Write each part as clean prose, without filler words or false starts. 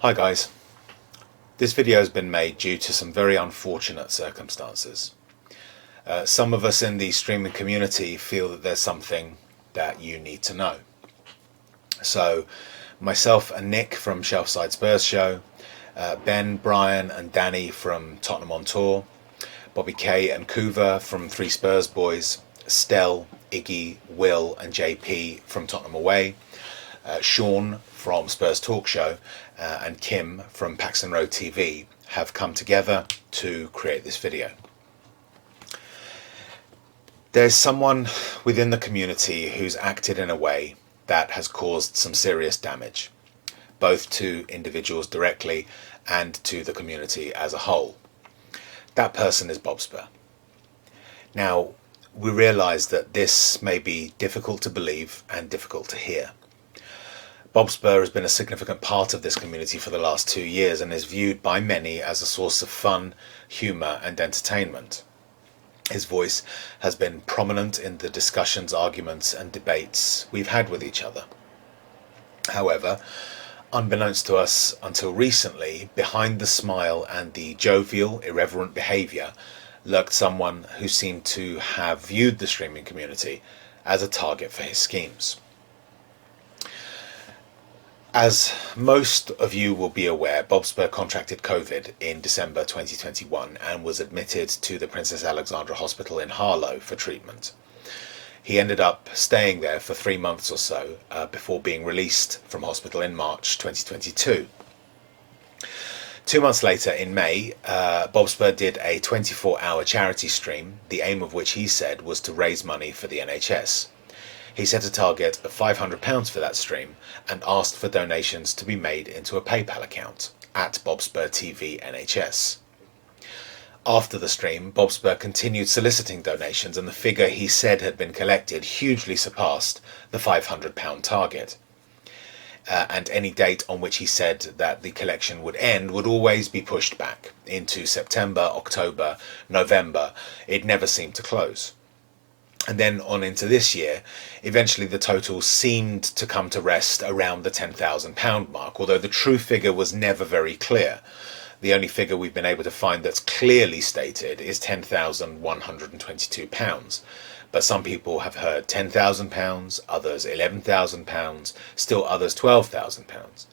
Hi guys, this video has been made due to some very unfortunate circumstances. Some of us in the streaming community feel that there's something that you need to know. So myself and Nick from Shelfside Spurs Show, Ben, Brian and Danny from Tottenham on Tour, Bobby K and Kuva from Three Spurs Boys, Stell, Iggy, Will and JP from Tottenham Away, Sean from Spurs Talk Show and Kim from Paxton Road TV have come together to create this video. There's someone within the community who's acted in a way that has caused some serious damage, both to individuals directly and to the community as a whole. That person is Bob Spur. Now, we realise that this may be difficult to believe and difficult to hear. Bob Spur has been a significant part of this community for the last 2 years and is viewed by many as a source of fun, humour and entertainment. His voice has been prominent in the discussions, arguments and debates we've had with each other. However, unbeknownst to us until recently, behind the smile and the jovial, irreverent behaviour lurked someone who seemed to have viewed the streaming community as a target for his schemes. As most of you will be aware, Bob Spur contracted COVID in December 2021 and was admitted to the Princess Alexandra Hospital in Harlow for treatment. He ended up staying there for 3 months or so before being released from hospital in March 2022. 2 months later, in May, Bob Spur did a 24-hour charity stream, the aim of which he said was to raise money for the NHS. He set a target of £500 for that stream and asked for donations to be made into a PayPal account at Bob Spur TV NHS. After the stream, Bob Spur continued soliciting donations and the figure he said had been collected hugely surpassed the £500 target. And any date on which he said that the collection would end would always be pushed back into September, October, November. It never seemed to close. And then on into this year, eventually the total seemed to come to rest around the £10,000 mark, although the true figure was never very clear. The only figure we've been able to find that's clearly stated is £10,122. But some people have heard £10,000, others £11,000, still others £12,000.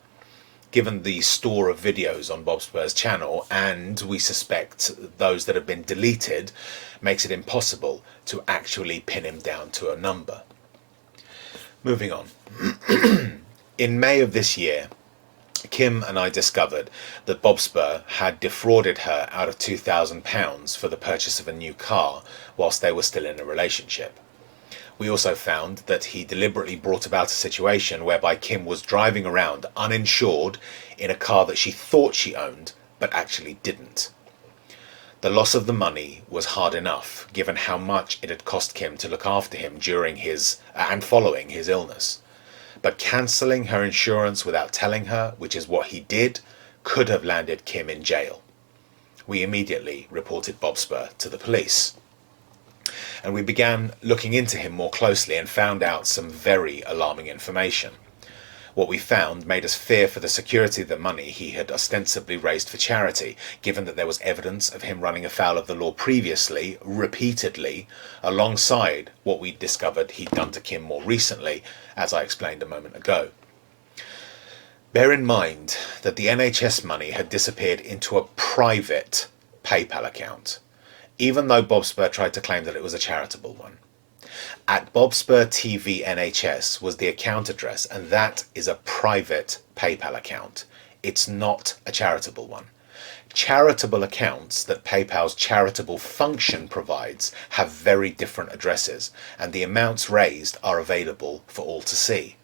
Given the store of videos on Bob Spur's channel, and we suspect those that have been deleted, makes it impossible to actually pin him down to a number. Moving on. In May of this year, Kim and I discovered that Bob Spur had defrauded her out of £2,000 for the purchase of a new car whilst they were still in a relationship. We also found that he deliberately brought about a situation whereby Kim was driving around uninsured in a car that she thought she owned but actually didn't. The loss of the money was hard enough given how much it had cost Kim to look after him during his and following his illness. But cancelling her insurance without telling her, which is what he did, could have landed Kim in jail. We immediately reported Bob Spur to the police. And we began looking into him more closely and found out some very alarming information. What we found made us fear for the security of the money he had ostensibly raised for charity, given that there was evidence of him running afoul of the law previously, repeatedly, alongside what we discovered he'd done to Kim more recently, as I explained a moment ago. Bear in mind that the NHS money had disappeared into a private PayPal account, even though Bob Spur tried to claim that it was a charitable one. At Bob Spur TV NHS was the account address, and that is a private PayPal account. It's not a charitable one. Charitable accounts that PayPal's charitable function provides have very different addresses, and the amounts raised are available for all to see.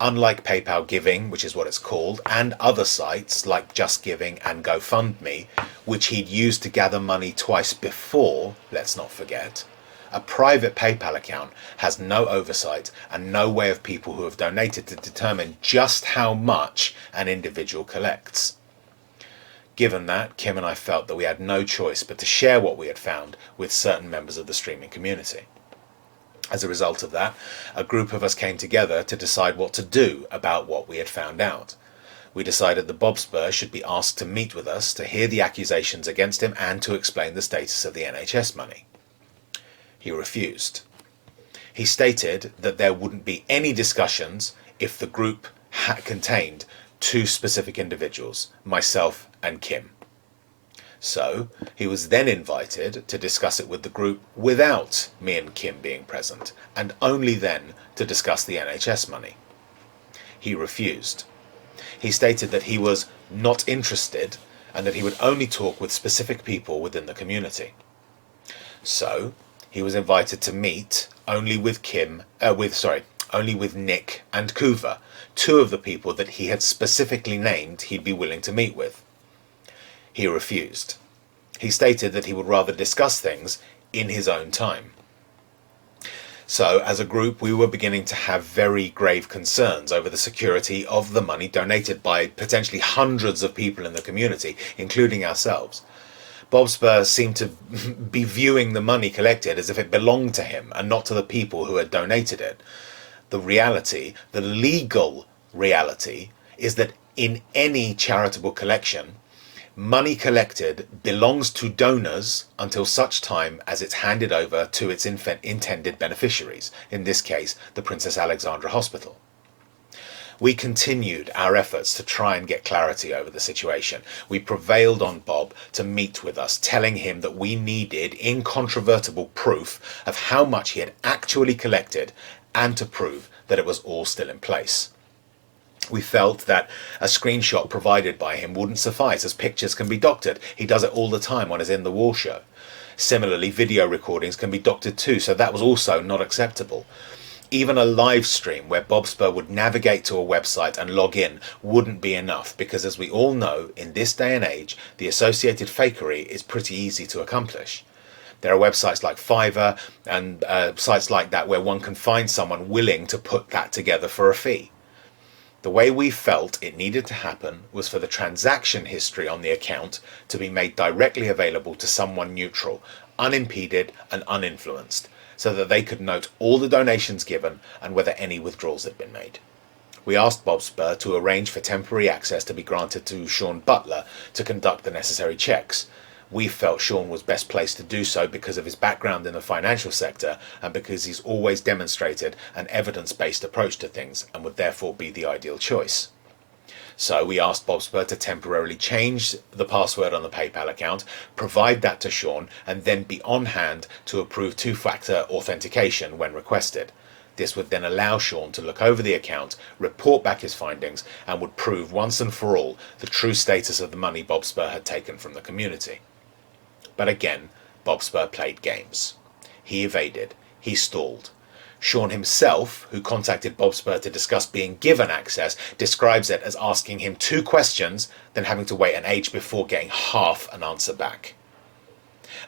Unlike PayPal Giving, which is what it's called, and other sites like Just Giving and GoFundMe, which he'd used to gather money twice before, let's not forget, a private PayPal account has no oversight and no way of people who have donated to determine just how much an individual collects. Given that, Kim and I felt that we had no choice but to share what we had found with certain members of the streaming community. As a result of that, a group of us came together to decide what to do about what we had found out. we decided that Bob Spur should be asked to meet with us to hear the accusations against him and to explain the status of the NHS money. He refused. He stated that there wouldn't be any discussions if the group contained two specific individuals, myself and Kim. So he was then invited to discuss it with the group without me and Kim being present, and only then to discuss the NHS money. He refused. He stated that he was not interested and that he would only talk with specific people within the community. So he was invited to meet only with only with Nick and Kuva, two of the people that he had specifically named he'd be willing to meet with. He refused. He stated that he would rather discuss things in his own time. So, as a group, we were beginning to have very grave concerns over the security of the money donated by potentially hundreds of people in the community, including ourselves. Bob Spur seemed to be viewing the money collected as if it belonged to him and not to the people who had donated it. The reality, the legal reality, is that in any charitable collection, money collected belongs to donors until such time as it's handed over to its intended beneficiaries, in this case, the Princess Alexandra Hospital. We continued our efforts to try and get clarity over the situation. We prevailed on Bob to meet with us, telling him that we needed incontrovertible proof of how much he had actually collected and to prove that it was all still in place. We felt that a screenshot provided by him wouldn't suffice, as pictures can be doctored. He does it all the time on his In the Wall show. Similarly, video recordings can be doctored too, so that was also not acceptable. Even a live stream where Bob Spur would navigate to a website and log in wouldn't be enough, because as we all know, in this day and age, the associated fakery is pretty easy to accomplish. There are websites like Fiverr and sites like that where one can find someone willing to put that together for a fee. The way we felt it needed to happen was for the transaction history on the account to be made directly available to someone neutral, unimpeded and uninfluenced, so that they could note all the donations given and whether any withdrawals had been made. We asked Bob Spur to arrange for temporary access to be granted to Sean Butler to conduct the necessary checks. We felt Sean was best placed to do so because of his background in the financial sector and because he's always demonstrated an evidence-based approach to things and would therefore be the ideal choice. So we asked Bob Spur to temporarily change the password on the PayPal account, provide that to Sean, and then be on hand to approve two-factor authentication when requested. This would then allow Sean to look over the account, report back his findings, and would prove once and for all the true status of the money Bob Spur had taken from the community. But again, Bob Spur played games. He evaded. He stalled. Sean himself, who contacted Bob Spur to discuss being given access, describes it as asking him 2 questions, then having to wait an age before getting half an answer back.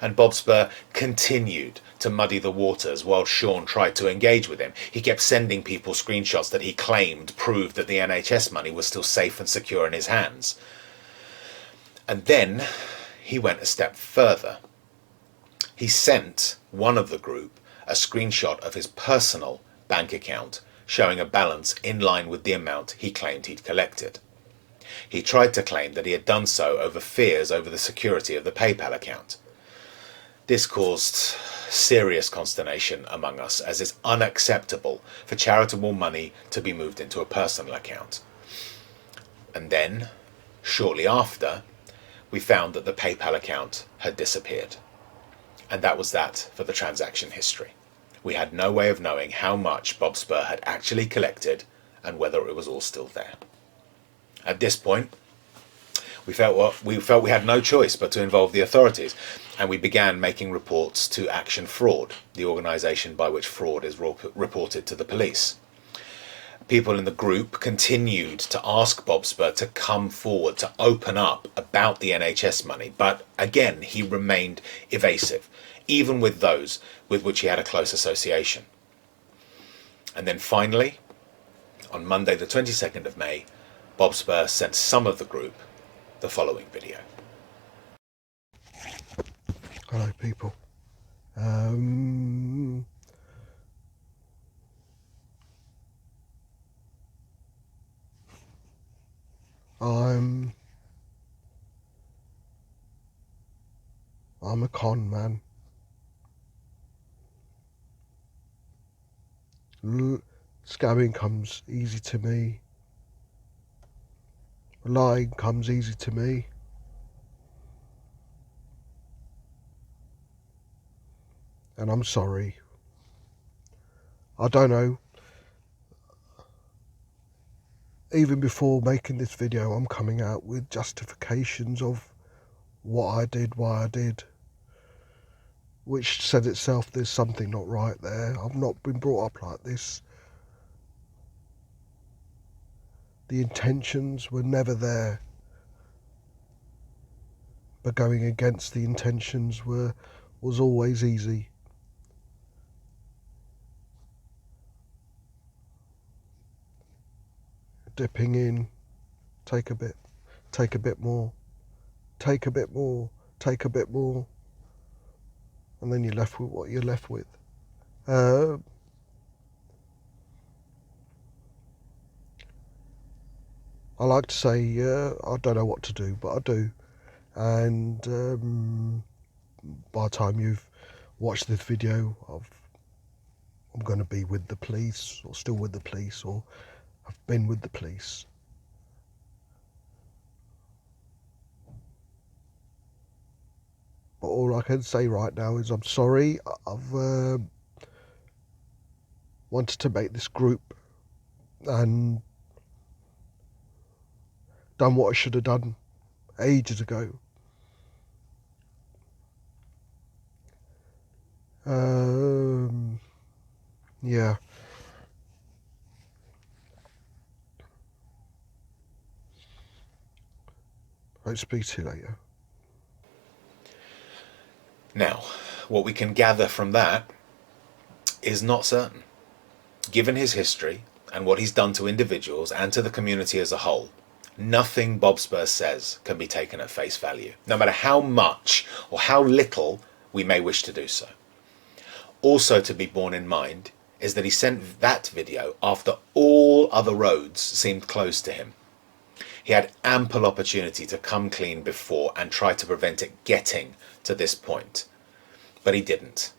And Bob Spur continued to muddy the waters while Sean tried to engage with him. He kept sending people screenshots that he claimed proved that the NHS money was still safe and secure in his hands. And then he went a step further. He sent one of the group a screenshot of his personal bank account showing a balance in line with the amount he claimed he'd collected. He tried to claim that he had done so over fears over the security of the PayPal account. This caused serious consternation among us, as it's unacceptable for charitable money to be moved into a personal account. And then, shortly after, we found that the PayPal account had disappeared. And that was that for the transaction history. We had no way of knowing how much Bob Spur had actually collected and whether it was all still there. At this point, we felt we had no choice but to involve the authorities, and we began making reports to Action Fraud, the organisation by which fraud is reported to the police. People in the group continued to ask Bob Spur to come forward to open up about the NHS money, but again he remained evasive, even with those with which he had a close association. And then finally, on Monday the 22nd of May, Bob Spur sent some of the group the following video. Hello people. I'm I'm a con man. Scamming comes easy to me. Lying comes easy to me. And I'm sorry. I don't know. Even before making this video, I'm coming out with justifications of what I did, why I did, which said itself there's something not right there. I've not been brought up like this. The intentions were never there, but going against the intentions was always easy. Dipping in, take a bit more, take a bit more, take a bit more, and then you're left with what you're left with. I like to say, I don't know what to do, but I do. And by the time you've watched this video, I'm going to be with the police, or still with the police, or have been with the police. But all I can say right now is I'm sorry. I've wanted to make this group and done what I should have done ages ago. Yeah. I'll speak to you later. Now, what we can gather from that is not certain. Given his history and what he's done to individuals and to the community as a whole, nothing Bob Spurs says can be taken at face value, no matter how much or how little we may wish to do so. Also to be borne in mind is that he sent that video after all other roads seemed closed to him. He had ample opportunity to come clean before and try to prevent it getting to this point, but he didn't.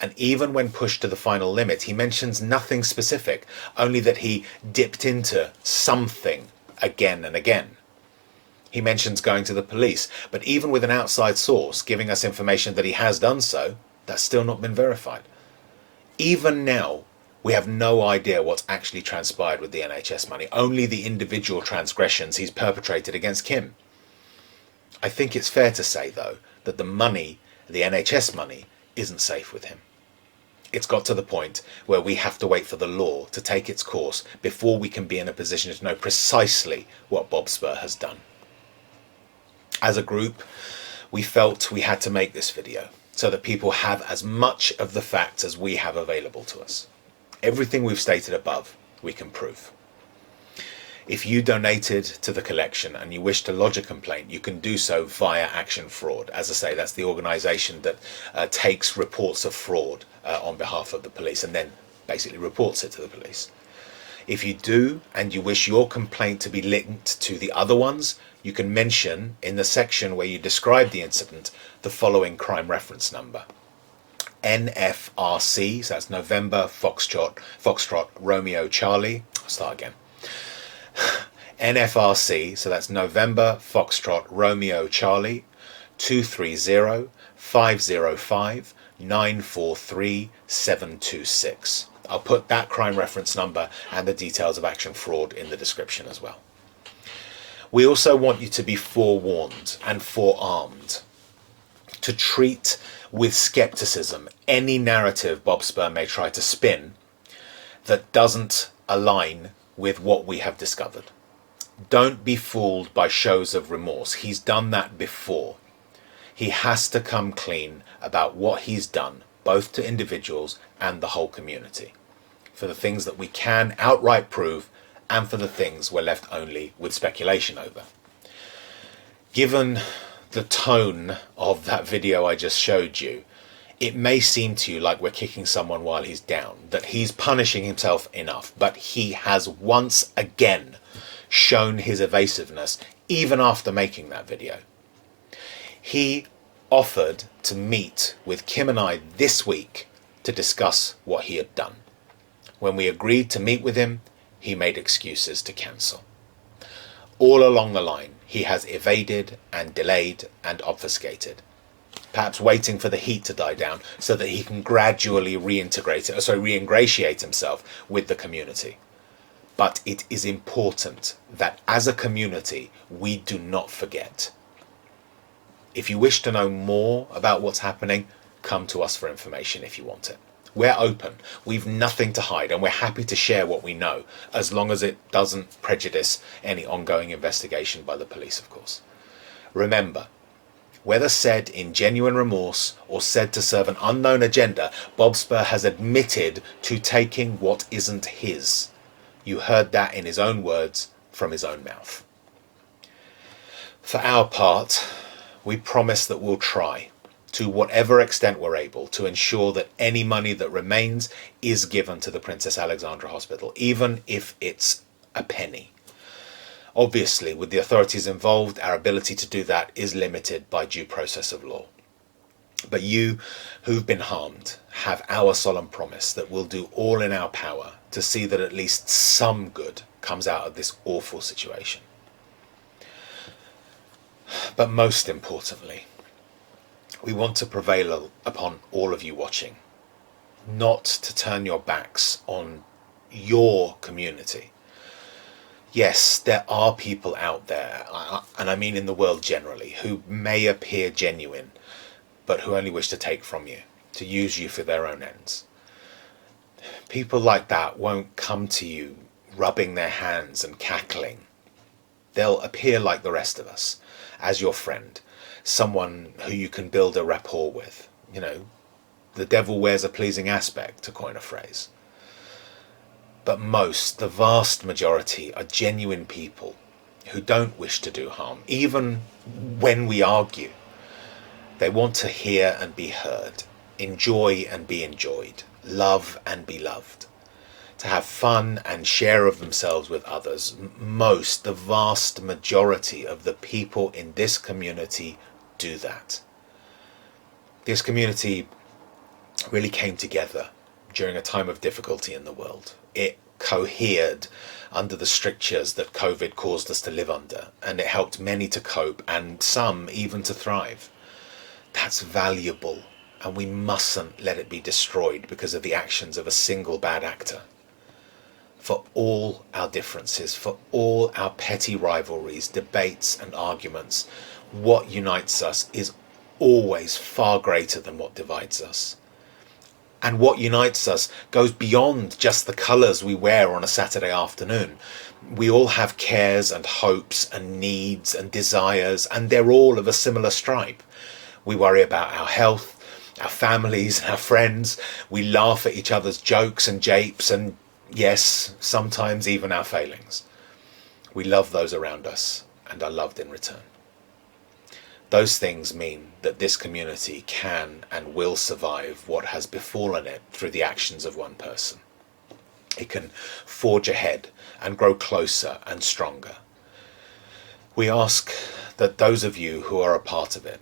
And even when pushed to the final limit, he mentions nothing specific, only that he dipped into something again and again. He mentions going to the police, but even with an outside source giving us information that he has done so, that's still not been verified. Even now, we have no idea what's actually transpired with the NHS money, only the individual transgressions he's perpetrated against Kim. I think it's fair to say, though, that the money, the NHS money, isn't safe with him. It's got to the point where we have to wait for the law to take its course before we can be in a position to know precisely what Bob Spur has done. As a group, we felt we had to make this video so that people have as much of the facts as we have available to us. Everything we've stated above, we can prove. If you donated to the collection and you wish to lodge a complaint, you can do so via Action Fraud. As I say, that's the organisation that takes reports of fraud on behalf of the police and then basically reports it to the police. If you do and you wish your complaint to be linked to the other ones, you can mention in the section where you describe the incident the following crime reference number. NFRC, so that's November Foxtrot Romeo Charlie. I'll start again. NFRC, so that's November Foxtrot Romeo Charlie 230 505 943 726. I'll put that crime reference number and the details of Action Fraud in the description as well. We also want you to be forewarned and forearmed to treat with skepticism any narrative Bob Spur may try to spin that doesn't align with what we have discovered. Don't be fooled by shows of remorse. He's done that before. He has to come clean about what he's done, both to individuals and the whole community, for the things that we can outright prove and for the things we're left only with speculation over. Given the tone of that video I just showed you, it may seem to you like we're kicking someone while he's down, that he's punishing himself enough, but he has once again shown his evasiveness even after making that video. He offered to meet with Kim and I this week to discuss what he had done. When we agreed to meet with him, he made excuses to cancel. All along the line, he has evaded and delayed and obfuscated, perhaps waiting for the heat to die down so that he can gradually reingratiate himself with the community. But it is important that as a community, we do not forget. If you wish to know more about what's happening, come to us for information if you want it. We're open. We've nothing to hide, and we're happy to share what we know, as long as it doesn't prejudice any ongoing investigation by the police, of course. Remember, whether said in genuine remorse or said to serve an unknown agenda, Bob Spur has admitted to taking what isn't his. You heard that in his own words from his own mouth. For our part, we promise that we'll try, to whatever extent we're able, to ensure that any money that remains is given to the Princess Alexandra Hospital, even if it's a penny. Obviously, with the authorities involved, our ability to do that is limited by due process of law. But you who've been harmed have our solemn promise that we'll do all in our power to see that at least some good comes out of this awful situation. But most importantly, we want to prevail upon all of you watching, not to turn your backs on your community. Yes, there are people out there, and I mean in the world generally, who may appear genuine, but who only wish to take from you, to use you for their own ends. People like that won't come to you rubbing their hands and cackling. They'll appear like the rest of us, as your friend, someone who you can build a rapport with. You know, the devil wears a pleasing aspect, to coin a phrase. But the vast majority, are genuine people who don't wish to do harm, even when we argue. They want to hear and be heard, enjoy and be enjoyed, love and be loved, to have fun and share of themselves with others. The vast majority of the people in this community do that. This community really came together during a time of difficulty in the world. It cohered under the strictures that COVID caused us to live under, and it helped many to cope and some even to thrive. That's valuable, and we mustn't let it be destroyed because of the actions of a single bad actor. For all our differences, for all our petty rivalries, debates and arguments, what unites us is always far greater than what divides us. And what unites us goes beyond just the colours we wear on a Saturday afternoon. We all have cares and hopes and needs and desires, and they're all of a similar stripe. We worry about our health, our families, our friends. We laugh at each other's jokes and japes, and yes, sometimes even our failings. We love those around us and are loved in return. Those things mean that this community can and will survive what has befallen it through the actions of one person. It can forge ahead and grow closer and stronger. We ask that those of you who are a part of it,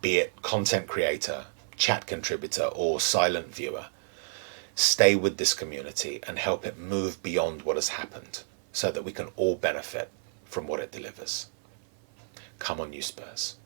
be it content creator, chat contributor, or silent viewer, stay with this community and help it move beyond what has happened so that we can all benefit from what it delivers. Come on, you Spurs.